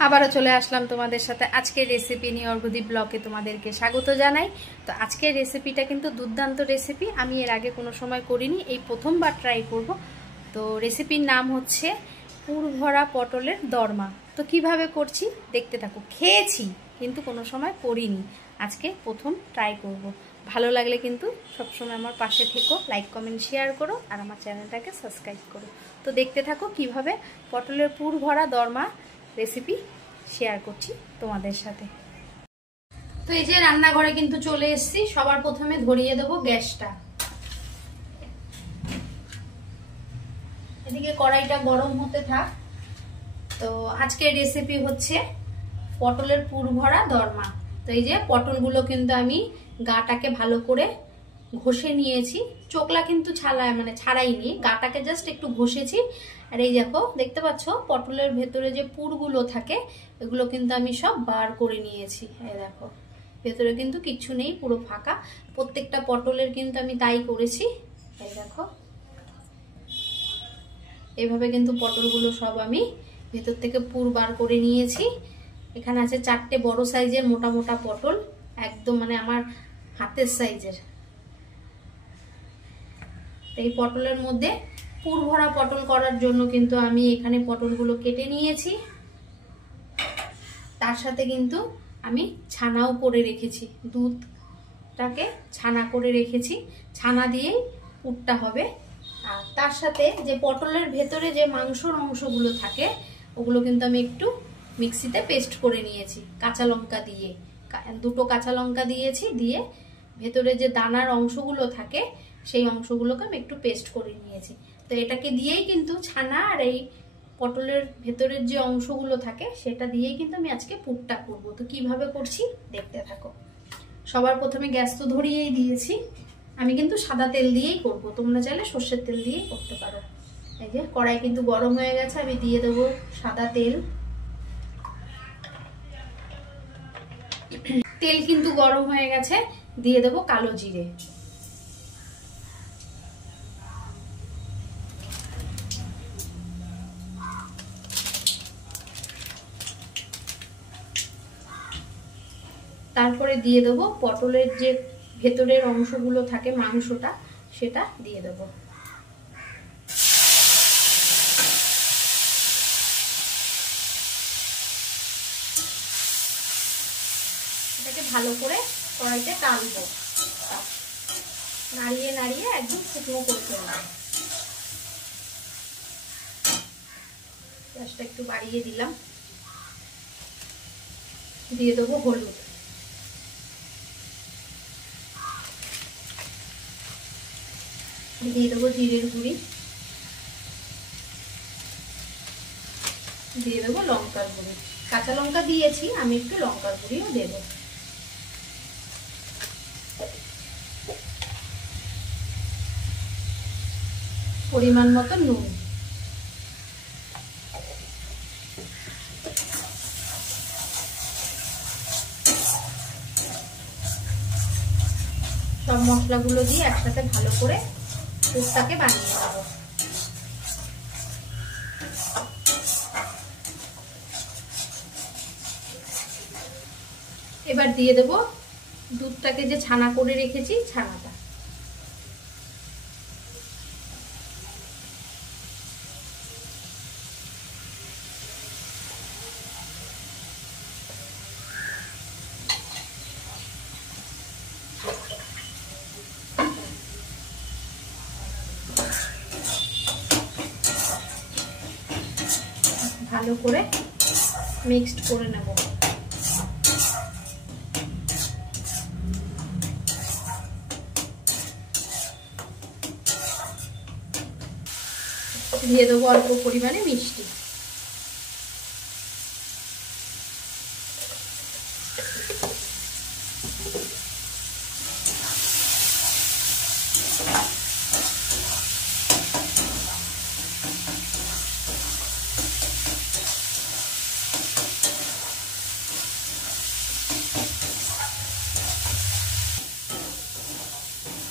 আবারও চলে আসলাম তোমাদের সাথে আজকের রেসিপি নিয়ে। অর্ঘদীপ ব্লগে তোমাদেরকে স্বাগত জানাই। তো আজকের রেসিপিটা কিন্তু দুর্দান্ত রেসিপি, আমি এর আগে কোনো সময় করিনি, এই প্রথমবার ট্রাই করব। তো রেসিপির নাম হচ্ছে পুর ভরা পটলের দরমা। তো কিভাবে করছি দেখতে থাকো। খেয়েছি কিন্তু কোনো সময় করিনি, আজকে প্রথম ট্রাই করব। ভালো লাগলে কিন্তু সবসময় আমার পাশে থেকো, লাইক কমেন্ট শেয়ার করো আর আমার চ্যানেলটাকে সাবস্ক্রাইব করো। তো দেখতে থাকো কিভাবে পটলের পুর ভরা দরমা রেসিপি শেয়ার করছি তোমাদের সাথে। তো এই যে রান্নাঘরে কিন্তু চলে এসেছি। সবার প্রথমে ধরিয়ে দেবো গ্যাসটা। এদিকে কড়াইটা গরম হতে থাক। তো আজকের রেসিপি হচ্ছে পটলের পুর ভরা দরমা। তো এই যে পটলগুলো কিন্তু আমি গাটাকে ভালো করে ঘষে নিয়েছি, চোকলা কিন্তু ছাড়াইনি, গাটাকে জাস্ট একটু ঘষেছি। আর এই দেখো, দেখতে পাচ্ছ পটলের ভেতরে যে পুরগুলো থাকে এগুলো কিন্তু আমি সব বার করে নিয়েছি। এই দেখো, ভেতরে কিন্তু কিচ্ছু নেই, পুরো ফাঁকা। প্রত্যেকটা পটলের কিন্তু আমি তাই করেছি। এই দেখো, এইভাবে কিন্তু পটলগুলো সব আমি ভেতর থেকে পুর বার করে নিয়েছি। এখানে আছে 4টে বড় সাইজের মোটা মোটা পটল, একদম আমার হাতের সাইজের। এই পটলের মধ্যে পুর ভরা পটল করার জন্য কিন্তু আমি এখানে পটলগুলো কেটে নিয়েছি। তার সাথে কিন্তু আমি ছানাও করে রেখেছি, দুধটাকে ছানা করে রেখেছি, ছানা দিয়েই পুরটা হবে। আর তার সাথে যে পটলের ভেতরে যে মাংসর অংশগুলো থাকে ওগুলো কিন্তু আমি একটু মিক্সিতে পেস্ট করে নিয়েছি কাঁচা লঙ্কা দিয়ে। 2টো কাঁচা লঙ্কা দিয়েছি, দিয়ে ভেতরে যে দানার অংশগুলো থাকে সেই অংশগুলোকে আমি একটু পেস্ট করে নিয়েছি। তো এটাকে দিয়েই কিন্তু ছানা আর এই পটলের ভেতরের যে অংশগুলো থাকে সেটা দিয়েই কিন্তু আমি আজকে পুরটা করব। তো কিভাবে করছি দেখতে থাকো। সবার প্রথমে গ্যাস তো ধরিয়েই দিয়েছি, আমি কিন্তু সাদা তেল দিয়েই করব, তোমরা চাইলে সর্ষের তেল দিয়েই করতে পারো। এই যে কড়াই কিন্তু গরম হয়ে গেছে, আমি দিয়ে দেবো সাদা তেল। তেল কিন্তু গরম হয়ে গেছে, দিয়ে দেবো কালো জিরে। তারপরে দিয়ে দেবো পটলের যে ভেতরের অংশগুলো থাকে মাংসটা, সেটা দিয়ে দেবো। এটাকে ভালো করে কড়াইতে টানবো, নাড়িয়ে নাড়িয়ে একদম শুকনো করে ফেলবো। গ্যাসটা একটু বাড়িয়ে দিলাম, দিয়ে দেবো হলুদ, দিয়ে দেবো জিরের গুঁড়ি, দিয়ে দেবো লঙ্কার গুঁড়ি। কাঁচা লঙ্কা দিয়েছি, আমি একটু লঙ্কার গুঁড়িও দেবো। পরিমাণ মতো নুন। সব মশলাগুলো দিয়ে একসাথে ভালো করে পুরটাকে বানিয়ে নেব। এবার দিয়ে দেব দুধটাকে যে ছানা করে রেখেছি, ছানাটা। ভালো করে মিক্সড করে নেব। দিয়ে দেবো অল্প পরিমাণে মিষ্টি।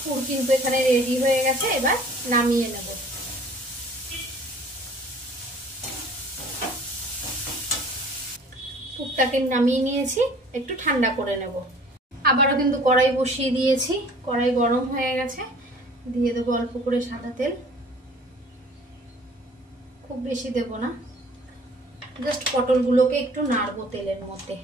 পুর কিন্তু এখানে রেডি হয়ে গেছে, এবার নামিয়ে নেব। পুরটাকে নামিয়ে নিয়েছি, একটু ঠান্ডা করে নেব। আবারও কিন্তু কড়াই বসিয়ে দিয়েছি, কড়াই গরম হয়ে গেছে। দিয়ে দেবো অল্প করে সাদা তেল, খুব বেশি দেব না, জাস্ট পটলগুলোকে একটু নাড়বো তেলের মধ্যে।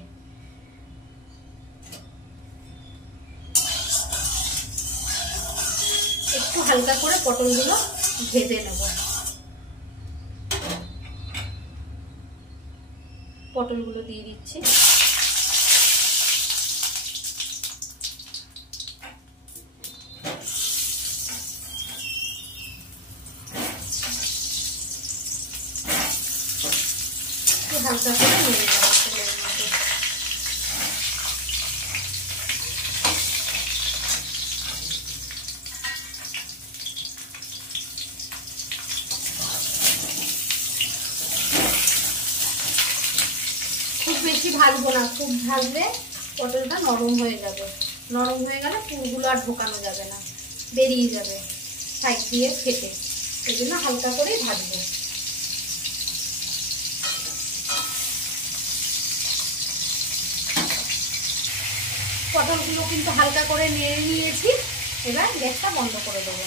একটু হালকা করে পটলগুলো ভেজে নেব। পটলগুলো দিয়ে দিচ্ছি। হালকা করে নিয়ে নেব তেলের মধ্যে। খুব বেশি ভাজবো না, খুব ভাজলে পটলটা নরম হয়ে যাবে। নরম হয়ে গেলে পুরগুলো আর ঢোকানো যাবে না, বেরিয়ে যাবে সাইড দিয়ে ফেটে। এই জন্য হালকা করেই ভাজবো। পটলগুলো কিন্তু হালকা করে নেড়ে নিয়েছি, এবার গ্যাসটা বন্ধ করে দেবো।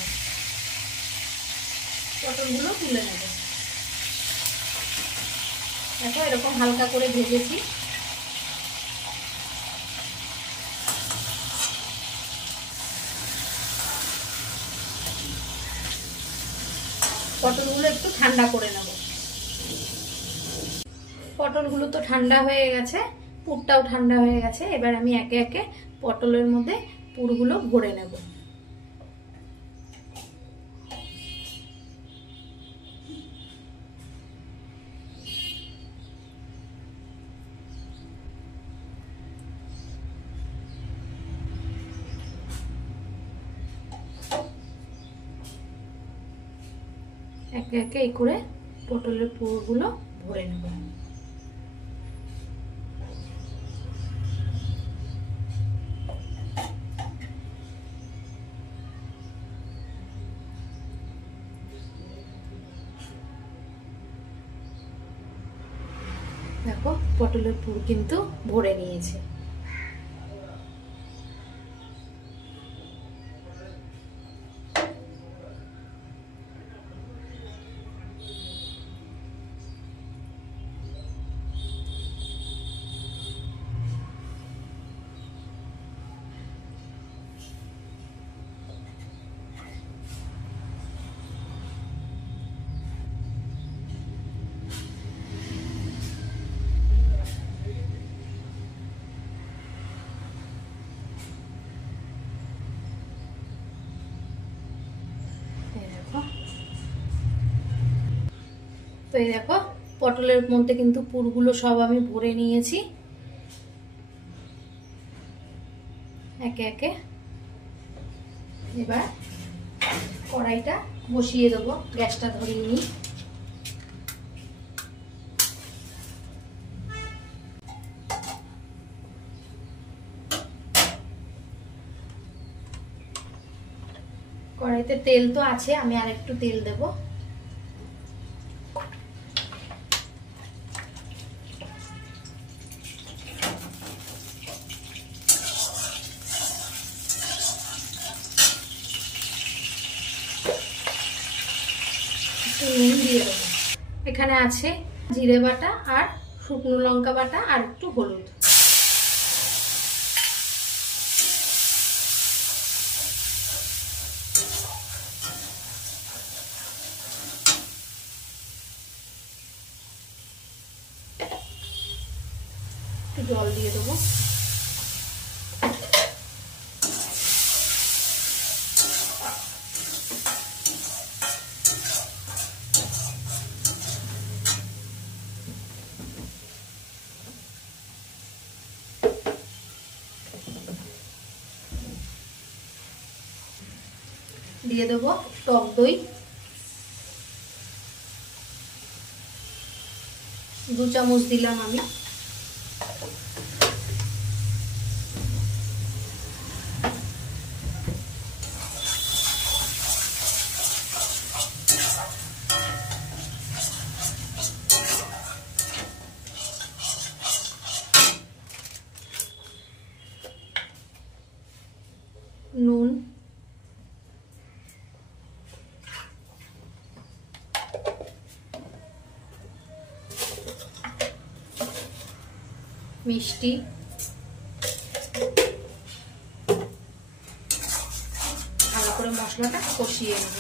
পটলগুলো তুলে নেব। দেখো এরকম হালকা করে ভেজেছি। পটলগুলো একটু ঠান্ডা করে নেব। পটলগুলো তো ঠান্ডা হয়ে গেছে, পুরটাও ঠান্ডা হয়ে গেছে। এবার আমি একে একে পটলের মধ্যে পুরগুলো ভরে নেব। একে একে এই করে পটলের পুরগুলো ভরে নেব। দেখো পটলের পুর কিন্তু ভরে নিয়েছে। তো এই দেখো পটলের মধ্যে কিন্তু পুরগুলো সব আমি ভরে নিয়েছি। একে একে এবার কড়াইটা বসিয়ে দেবো, গ্যাসটা ধরিয়ে নিই। কড়াইতে তেল তো আছে, আমি আর একটু তেল দেবো। নুন দিয়ে দেবো। এখানে আছে জিরে বাটা আর শুকনো লঙ্কা বাটা আর একটু হলুদ। একটু জল দিয়ে দেবো। দিয়ে দেবো টক দই, 2 চামচ দিলাম আমি। মিষ্টি, ভালো করে মশলাটা কষিয়ে নেব।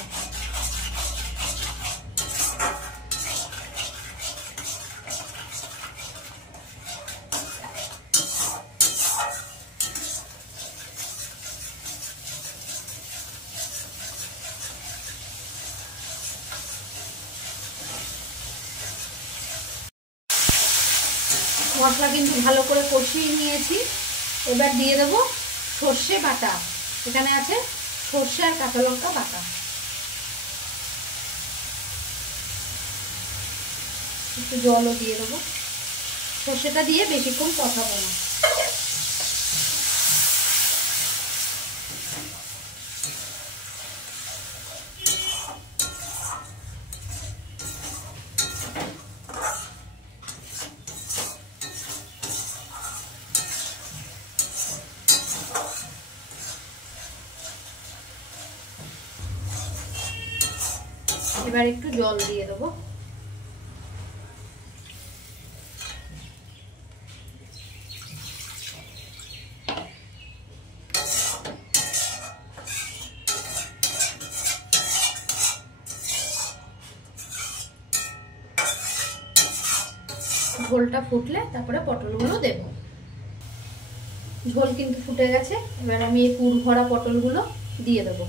মশলা কিন্তু ভালো করে কষিয়ে নিয়েছি। এবার দিয়ে দেবো সর্ষে বাটা। এখানে আছে সর্ষে আর কাঁচা লঙ্কা বাটা। একটু জলও দিয়ে দেবো। সর্ষেটা দিয়ে বেশিক্ষণ কষাবো না। এবার একটু জল দিয়ে দেবো। ঝোলটা ফুটলে তারপরে পটলগুলো দেব। ঝোল কিন্তু ফুটে গেছে। এবার আমি এই পুর ভরা পটলগুলো দিয়ে দেবো।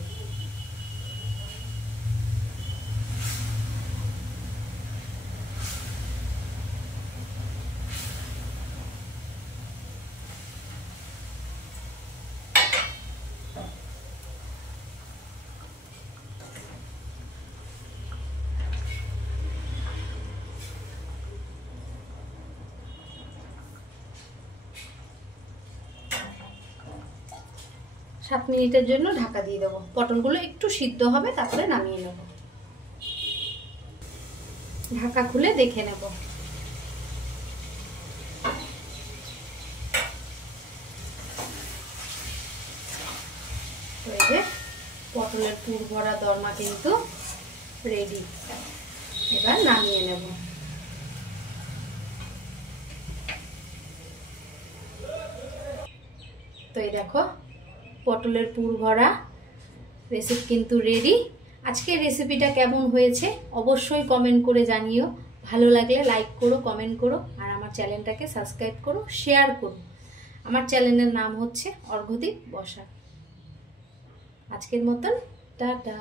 সাত মিনিটের জন্য ঢাকা দিয়ে দেবো। পটলগুলো একটু সিদ্ধ হবে, তারপরে নামিয়ে নেব। ঢাকা খুলে দেখে নেব। এই যে পটলের পুর ভরা দরমা কিন্তু রেডি। এবার নামিয়ে নেব। তো এই দেখো পটলের পুর ভরা রেসিপি কিন্তু রেডি। আজকের রেসিপিটা কেমন হয়েছে অবশ্যই কমেন্ট করে জানিও। ভালো লাগলে লাইক করো, কমেন্ট করো, আর আমার চ্যানেলটাকে সাবস্ক্রাইব করো, শেয়ার করো। আমার চ্যানেলের নাম হচ্ছে অর্ঘ্যদীপ বসা। আজকের মতন টাটা।